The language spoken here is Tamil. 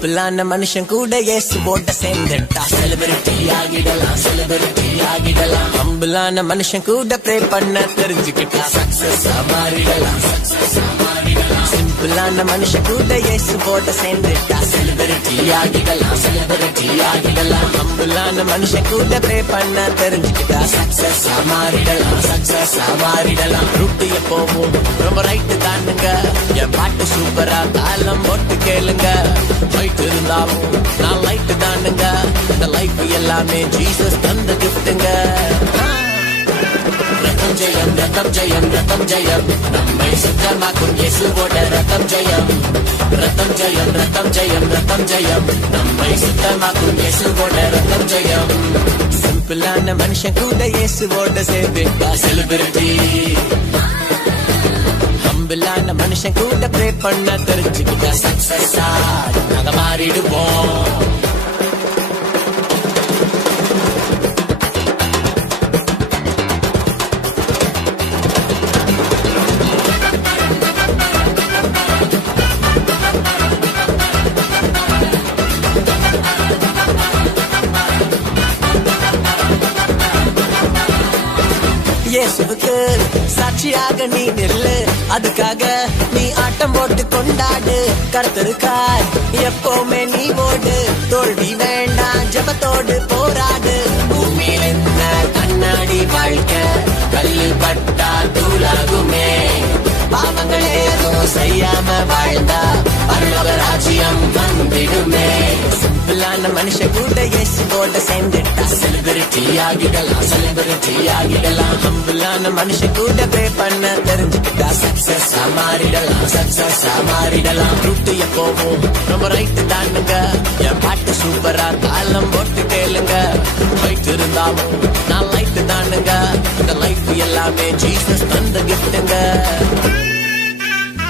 சிம்பிளான மனுஷன் கூட இயேசுவோட சேர்ந்துட்டா செலிபிரிட்டி ஆகிடலாம், செலிபிரிட்டி ஆகிடலாம். ஹம்பிளான மனுஷன் கூட ப்ரே பண்ண தெரிஞ்சுக்கிட்டா சக்சஸ் மாறிடலாம், சக்சஸ் மாறிடலாம். சிம்பிளான மனுஷன் கூட இயேசுவோட சேர்ந்துட்டா செலிபிரிட்டி ஆகிடலாம், செலிபிரிட்டி ஆகிடலாம். ஹம்பிளான மனுஷன் கூட ப்ரே பண்ண தெரிஞ்சுக்கிட்டா சக்சஸ் மாறிடலாம், சக்சஸ் மாறிடலாம். ரூட்டு எப்போவும் ரொம்ப ரைட்டு தானுங்க, என் பாட்டு சூப்பரா தாளம் போட்டு கேளுங்க. ஃபைட் இருந்தாலும் நான் லைட்டு தானுங்க, இந்த லைஃப் எல்லாமே ஜீசஸ் தந்த கிஃப்ட்டுங்க. ரத்தம் ஜெயம், ரத்தம் ஜெயம், ரத்தம் ஜெயம், நம்மை சுத்தமாக்கும் இயேசுவோட ரத்தம் ஜெயம். ரத்தம் ஜெயம், ரத்தம் ஜெயம், ரத்தம் ஜெயம், நம்மை சுத்தமாக்கும் இயேசுவோட ரத்தம் ஜெயம். சிம்பிளான மனுஷன் கூட இயேசுவோட சேர்ந்துட்டா செலிபிரிட்டி. ஹம்பிளான மனுஷன் கூட ப்ரே பண்ண தெரிஞ்சுக்கிட்டா சக்சஸா நாங்க மாறிடுவோம். இயேசுவுக்கு சாட்சியாக நீ நில்லு, அதுக்காக நீ ஆட்டம் போட்டு கொண்டாடு. கர்த்தருக்காய் எப்பவுமே நீ ஓடு, தோல்வி வேண்டாம் ஜெபத்தோடு போராடு. பூமியில் என்ன கண்ணாடி வாழ்க்கை, கல்லு பட்டா தூளாகுமே. பாவங்கள் ஏதும் செய்யாம வாழ்ந்தா பரலோக ராஜ்யம் வந்திடுமே. சிம்பிளான மனுஷன் கூட இயேசுவோட சேர்ந்துட்டா செலிபிரிட்டி ஆகிடலாம், செலிபிரிட்டி ஆகிடலாம். ஹம்பிளான மனுஷன் கூட ப்ரே பண்ண தெரிஞ்சுக்கிட்டா சக்சஸ் மாறிடலாம், சக்சஸ் மாறிடலாம். ரூட்டு எப்போவும் ரொம்ப ரைட்டு தானுங்க, என் பாட்டு சூப்பரா தாளம் போட்டு கேளுங்க. ஃபைட் இருந்தாலும் நான் லைட்டு தானுங்க, இந்த லைஃப் எல்லாமே ஜீசஸ் தந்த கிஃப்ட்டுங்க.